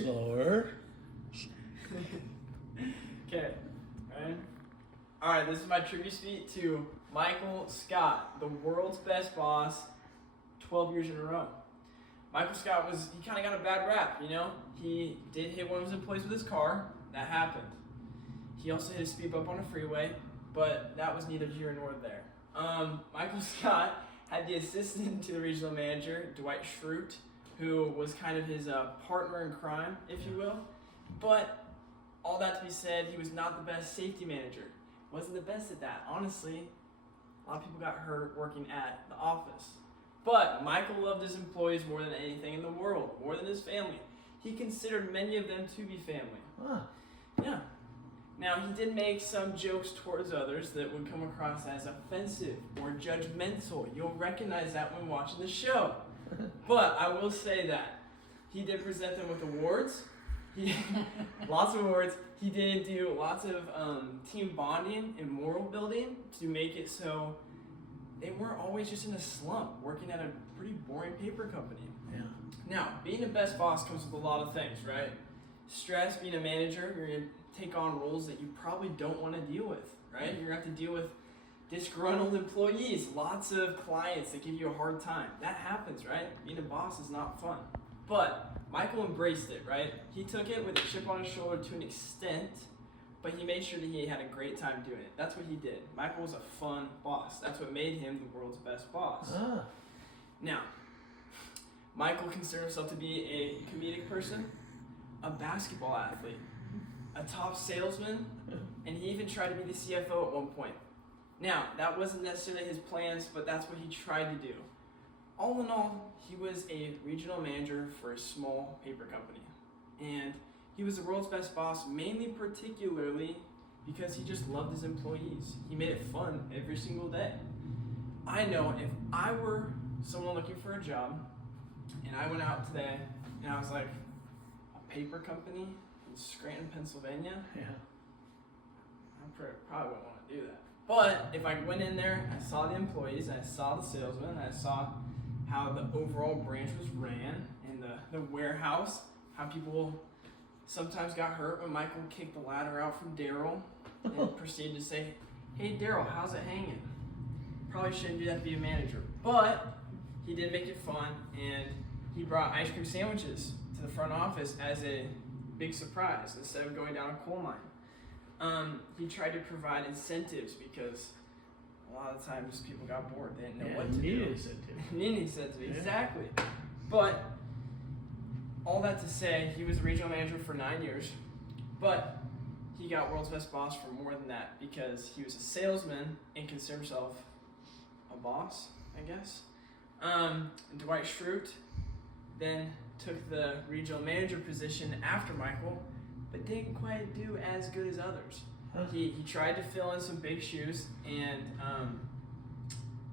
Slower. Okay, right? Alright, this is my tribute speech to Michael Scott, the world's best boss, 12 years in a row. Michael Scott he kind of got a bad rap, you know? He did hit one of his employees with his car. That happened. He also hit a speed bump on a freeway, but that was neither here nor there. Michael Scott had the assistant to the regional manager, Dwight Schrute, who was kind of his partner in crime, if you will. But all that to be said, he was not the best safety manager. Wasn't the best at that. Honestly, a lot of people got hurt working at the office. But Michael loved his employees more than anything in the world, more than his family. He considered many of them to be family. Huh. Yeah. Now, he did make some jokes towards others that would come across as offensive or judgmental. You'll recognize that when watching the show. But I will say that he did present them with awards. Lots of awards. He did do lots of team bonding and moral building to make it so they weren't always just in a slump working at a pretty boring paper company. Yeah. Now, being the best boss comes with a lot of things, right? Stress, being a manager, you're going to take on roles that you probably don't want to deal with, right? You're going to have to deal with disgruntled employees, lots of clients that give you a hard time. That happens, right? Being a boss is not fun. But Michael embraced it, right? He took it with a chip on his shoulder to an extent, but he made sure that he had a great time doing it. That's what he did. Michael was a fun boss. That's what made him the world's best boss. Ah. Now, Michael considered himself to be a comedic person, a basketball athlete, a top salesman, and he even tried to be the CFO at one point. Now, that wasn't necessarily his plans, but that's what he tried to do. All in all, he was a regional manager for a small paper company. And he was the world's best boss, mainly particularly because he just loved his employees. He made it fun every single day. I know if I were someone looking for a job, and I went out today, and I was like, a paper company in Scranton, Pennsylvania? Yeah. I probably wouldn't want to do that. But if I went in there, I saw the employees, I saw the salesmen, I saw how the overall branch was ran, and the warehouse, how people sometimes got hurt when Michael kicked the ladder out from Daryl and proceeded to say, "Hey Daryl, how's it hanging?" Probably shouldn't do that to be a manager, but he did make it fun, and he brought ice cream sandwiches to the front office as a big surprise instead of going down a coal mine. He tried to provide incentives because a lot of times people got bored. They didn't know what to do. Needed incentive. Needed incentive, Yeah. exactly. But all that to say, he was regional manager for 9 years, but he got world's best boss for more than that because he was a salesman and considered himself a boss, I guess. Dwight Schrute then took the regional manager position after Michael, but didn't quite do as good as others. Huh. He tried to fill in some big shoes, and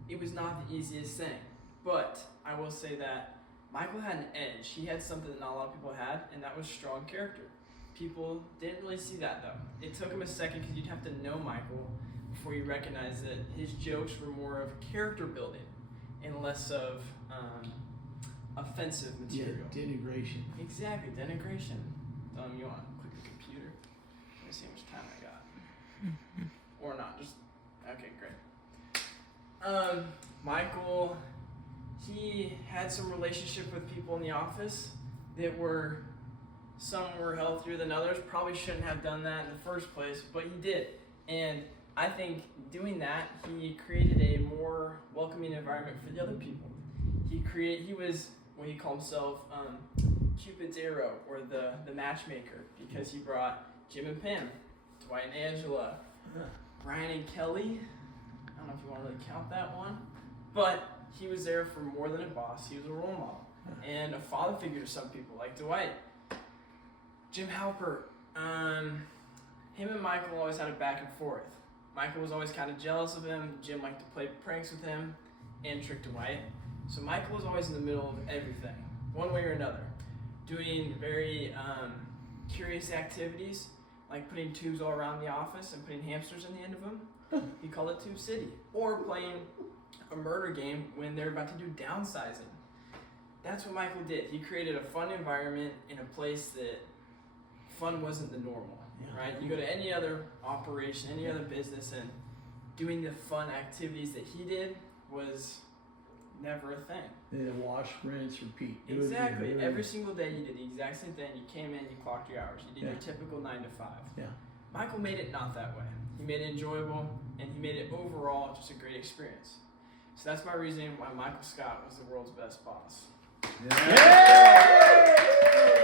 it was not the easiest thing. But I will say that Michael had an edge. He had something that not a lot of people had, and that was strong character. People didn't really see that though. It took him a second because you'd have to know Michael before you recognize that his jokes were more of character building and less of offensive material. Denigration. Exactly, denigration. You want to click the computer? Let me see how much time I got. Or not, just, okay, great. Michael, he had some relationship with people in the office that some were healthier than others. Probably shouldn't have done that in the first place, but he did. And I think doing that, he created a more welcoming environment for the other people. He was what he called himself, Cupid's arrow, or the matchmaker, because he brought Jim and Pam, Dwight and Angela, Brian and Kelly. I don't know if you want to really count that one, but he was there for more than a boss. He was a role model and a father figure to some people, like Dwight. Jim Halpert, him and Michael always had a back and forth. Michael was always kind of jealous of him. Jim liked to play pranks with him and trick Dwight. So Michael was always in the middle of everything, one way or another, doing very curious activities, like putting tubes all around the office and putting hamsters in the end of them. He called it Tube City. Or playing a murder game when they're about to do downsizing. That's what Michael did. He created a fun environment in a place that fun wasn't the normal, right? You go to any other operation, any other business, and doing the fun activities that he did was never a thing. Yeah, wash, rinse, repeat. Exactly. Every single day you did the exact same thing. You came in, you clocked your hours. You did your typical 9 to 5. Yeah. Michael made it not that way. He made it enjoyable, and he made it overall just a great experience. So that's my reasoning why Michael Scott was the world's best boss. Yeah.